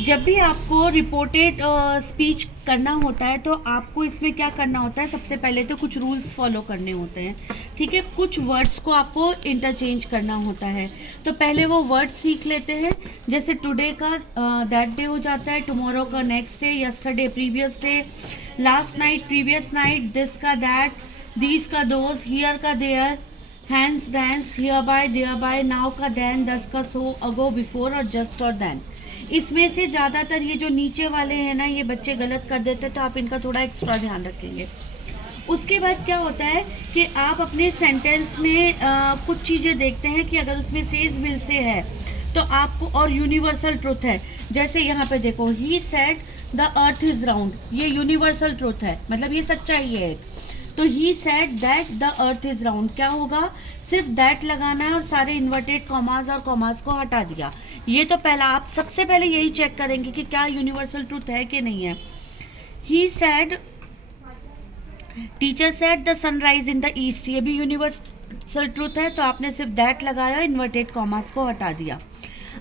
जब भी आपको रिपोर्टेड स्पीच करना होता है तो आपको इसमें क्या करना होता है, सबसे पहले तो कुछ रूल्स फॉलो करने होते हैं। ठीक है, कुछ वर्ड्स को आपको इंटरचेंज करना होता है। तो पहले वो वर्ड सीख लेते हैं, जैसे टुडे का दैट डे हो जाता है, टुमारो का next day, yesterday previous day, last night previous night, this का दैट, दीज का दोज, हियर का there, hence thence, hereby thereby, now का दैन, दस का सो, अगो बिफोर और जस्ट और दैन। इसमें से ज़्यादातर ये जो नीचे वाले हैं ना, ये बच्चे गलत कर देते हैं, तो आप इनका थोड़ा एक्स्ट्रा ध्यान रखेंगे। उसके बाद क्या होता है कि आप अपने सेंटेंस में कुछ चीज़ें देखते हैं कि अगर उसमें सेज विल से है तो आपको, और यूनिवर्सल ट्रुथ है, जैसे यहाँ पे देखो, he said the earth is round, ये यूनिवर्सल ट्रुथ है, मतलब ये सच्चाई है एक। तो he said that the earth is round, क्या होगा, सिर्फ दैट लगाना है और सारे इन्वर्टेड कॉमास और कॉमास को हटा दिया। ये तो पहला, आप सबसे पहले यही चेक करेंगे कि क्या यूनिवर्सल ट्रुथ है कि नहीं है। He said, teacher said the sunrise in the east, ये भी यूनिवर्सल ट्रुथ है, तो आपने सिर्फ दैट लगाया, इन्वर्टेड कॉमास को हटा दिया।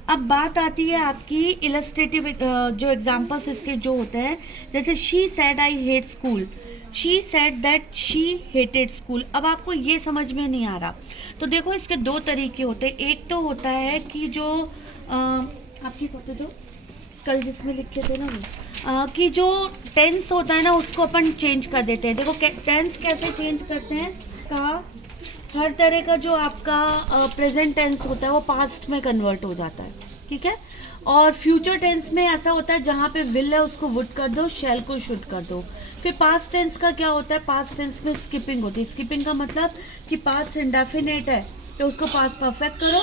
अब बात आती है आपकी इलस्ट्रेटिव, जो एग्जाम्पल्स इसके जो होते हैं, जैसे she said I hate school, she said that she hated school. अब आपको ये समझ में नहीं आ रहा, तो देखो इसके दो तरीके होते हैं। एक तो होता है कि जो आपकी कॉपी दो, कल जिसमें लिखे थे ना वो, कि जो टेंस होता है ना उसको अपन चेंज कर देते हैं। देखो टेंस कैसे चेंज करते हैं, कहा हर तरह का जो आपका प्रेजेंट टेंस होता है वो पास्ट में कन्वर्ट हो जाता है, ठीक है। और फ्यूचर टेंस में ऐसा होता है जहाँ पे विल है उसको वुड कर दो, शैल को शुड कर दो। फिर पास्ट टेंस का क्या होता है, पास्ट टेंस में स्किपिंग होती है। स्किपिंग का मतलब कि पास्ट इंडेफिनेट है तो उसको पास्ट परफेक्ट करो,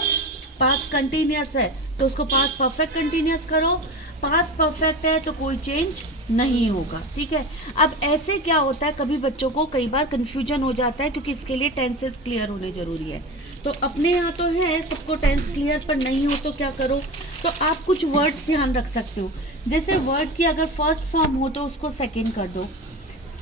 पास्ट कंटिन्यूस है तो उसको पास्ट परफेक्ट कंटिन्यूस करो, पास्ट परफेक्ट है तो कोई चेंज नहीं होगा, ठीक है। अब ऐसे क्या होता है, कभी बच्चों को कई बार कन्फ्यूजन हो जाता है, क्योंकि इसके लिए टेंसेस क्लियर होने जरूरी है। तो अपने यहाँ तो है सबको टेंस क्लियर, पर नहीं हो तो क्या करो, तो आप कुछ वर्ड्स ध्यान रख सकते हो। जैसे वर्ड की अगर फर्स्ट फॉर्म हो तो उसको सेकेंड कर दो,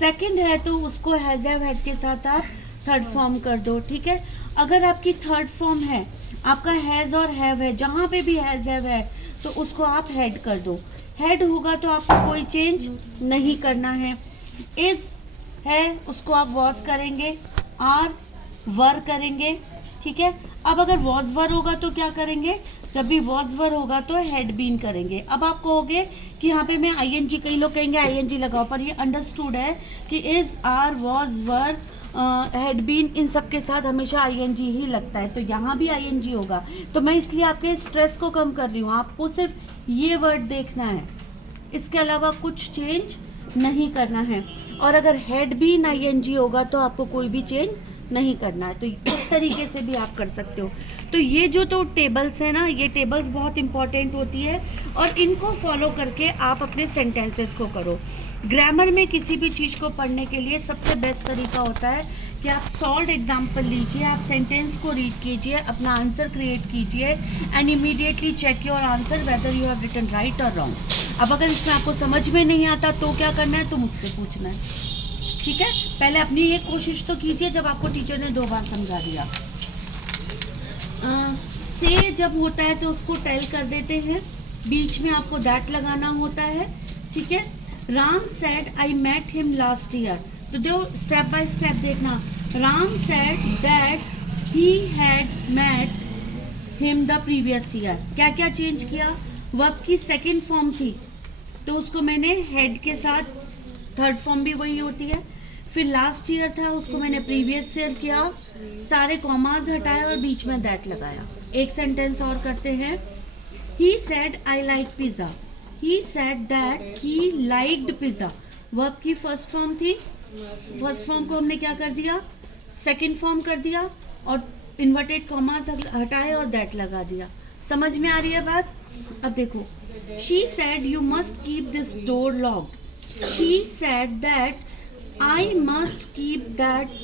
सेकेंड है तो उसको हैज हैव हैड के साथ आप थर्ड फॉर्म कर दो, ठीक है। अगर आपकी थर्ड फॉर्म है, आपका हैज़ और हैव है, जहाँ पे भी हैज़ हैव है तो उसको आप हेड कर दो। हेड होगा तो आपको कोई चेंज नहीं करना है। इज है उसको आप वॉज करेंगे, आर वर करेंगे, ठीक है। अब अगर वॉज वर होगा तो क्या करेंगे, जब भी वॉज वर होगा तो हेड बीन करेंगे। अब आप कहोगे कि यहाँ पे मैं आईएनजी, कई लोग कहेंगे आईएनजी लगाओ, पर ये अंडरस्टूड है कि is, are, was, were, had been, इन सब के साथ हमेशा आईएनजी ही लगता है, तो यहाँ भी आईएनजी होगा। तो मैं इसलिए आपके स्ट्रेस को कम कर रही हूँ, आपको सिर्फ ये वर्ड देखना है, इसके अलावा कुछ चेंज नहीं करना है। और अगर हेड बीन आईएनजी होगा तो आपको कोई भी चेंज नहीं करना है। तो इस तरीके से भी आप कर सकते हो। तो ये जो तो टेबल्स है ना, ये टेबल्स बहुत इंपॉर्टेंट होती है और इनको फॉलो करके आप अपने सेंटेंसेस को करो। ग्रामर में किसी भी चीज़ को पढ़ने के लिए सबसे बेस्ट तरीका होता है कि आप सॉल्व एग्जाम्पल लीजिए, आप सेंटेंस को रीड कीजिए, अपना आंसर क्रिएट कीजिए and immediately check your answer whether you have written right और रॉन्ग। अब अगर इसमें आपको समझ में नहीं आता तो क्या करना है, तो मुझसे पूछना है, ठीक है। पहले अपनी ये कोशिश तो कीजिए, जब आपको टीचर ने 2 बार समझा दिया। से जब होता है तो उसको टेल कर देते हैं, बीच में आपको दैट लगाना होता है, ठीक है। Ram said I met him last year, तो जो स्टेप बाय स्टेप देखना। Ram said that he had met him the previous year, क्या क्या चेंज किया, वर्ब की सेकेंड फॉर्म थी तो उसको मैंने हेड के साथ, थर्ड फॉर्म भी वही होती है। फिर लास्ट ईयर था, उसको मैंने प्रीवियस ईयर किया, सारे कॉमास हटाए और बीच में दैट लगाया। एक सेंटेंस और करते हैं। He said I like pizza, he said that he liked pizza, verb की फर्स्ट फॉर्म थी, फर्स्ट फॉर्म को हमने क्या कर दिया, सेकेंड फॉर्म कर दिया और इन्वर्टेड कॉमास हटाए और दैट लगा दिया। समझ में आ रही है बात। अब देखो, she said you must keep this door locked, she said that I must keep that